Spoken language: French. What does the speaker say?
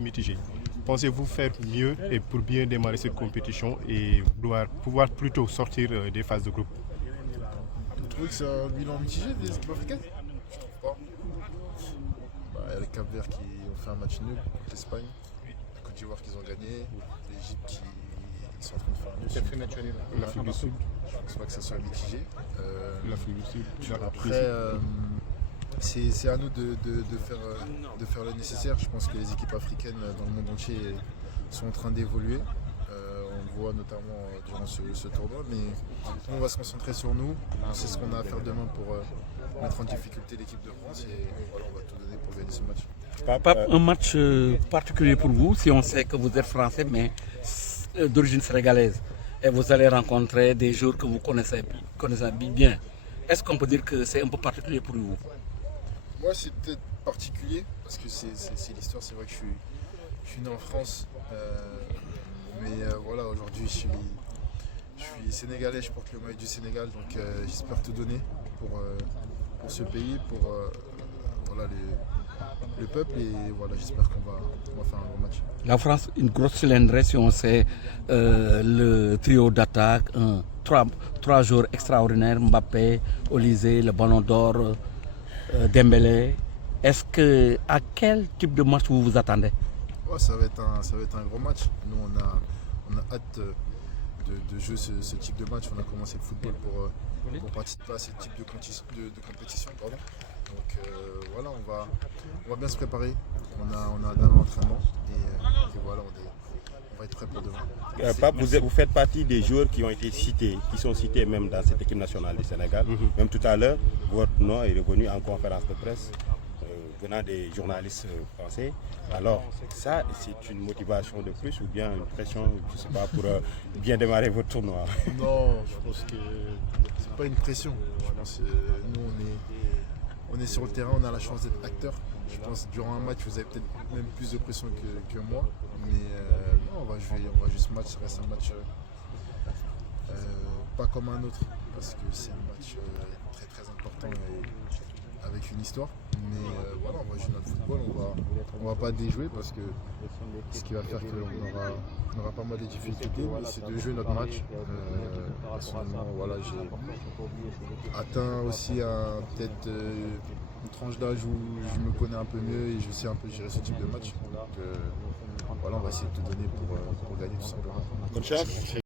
Mitigé. Pensez-vous faire mieux et pour bien démarrer cette compétition et pouvoir plutôt sortir des phases de groupe? Vous trouvez que c'est un bilan mitigé des équipes africaines? Je trouve pas. Il y a les Cap-Vert qui ont fait un match nul contre l'Espagne, la Côte d'Ivoire qui ont gagné, l'Égypte qui sont en train de faire un nul. L'Afrique du Sud. Je pense pas que ça soit mitigé. L'Afrique du Sud. Après, c'est à nous de faire le nécessaire. Je pense que les équipes africaines dans le monde entier sont en train d'évoluer. On le voit notamment durant ce tournoi, mais nous, on va se concentrer sur nous. On sait ce qu'on a à faire demain pour mettre en difficulté l'équipe de France et voilà, on va tout donner pour gagner ce match. Pape, un match particulier pour vous, si on sait que vous êtes français, mais d'origine sénégalaise, et vous allez rencontrer des joueurs que vous connaissez bien. Est-ce qu'on peut dire que c'est un peu particulier pour vous? Moi, c'est peut-être particulier parce que c'est l'histoire. C'est vrai que je suis né en France, mais voilà, aujourd'hui, je suis sénégalais. Je porte le maillot du Sénégal, donc j'espère tout donner pour ce pays, pour voilà, le peuple, et voilà, j'espère qu'on va faire un bon match. La France, une grosse cylindrée, si on sait le trio d'attaque, trois joueurs extraordinaires, Mbappé, Olysée, le Ballon d'Or, Dembélé. À quel type de match vous vous attendez? Ouais, ça va être un gros match. Nous, on a hâte de jouer ce type de match. On a commencé le football pour participer à ce type de compétition. Pardon. Donc voilà, on va bien se préparer. On a un entraînement et voilà, on va être prêt pour demain. Pape, vous faites partie des joueurs qui ont été cités, qui sont cités même dans cette équipe nationale du Sénégal. Même tout à l'heure, votre nom est revenu en conférence de presse venant des journalistes français. Alors, ça, c'est une motivation de plus ou bien une pression, je ne sais pas, pour bien démarrer votre tournoi? Non, je pense que c'est pas une pression. Je pense que nous, on est sur le terrain, on a la chance d'être acteur. Je pense que durant un match, vous avez peut-être même plus de pression que moi. Mais non, on va jouer ce match, ça reste un match pas comme un autre. Parce que c'est un match très très important et avec une histoire. Mais voilà, on va jouer notre football, on va pas déjouer parce que ce qui va faire qu'on aura pas mal de difficultés, mais c'est de jouer notre match. Personnellement, voilà, j'ai atteint aussi peut-être une tranche d'âge où je me connais un peu mieux et je sais un peu gérer ce type de match. Donc voilà, on va essayer de tout donner pour gagner tout simplement. Bonne chance.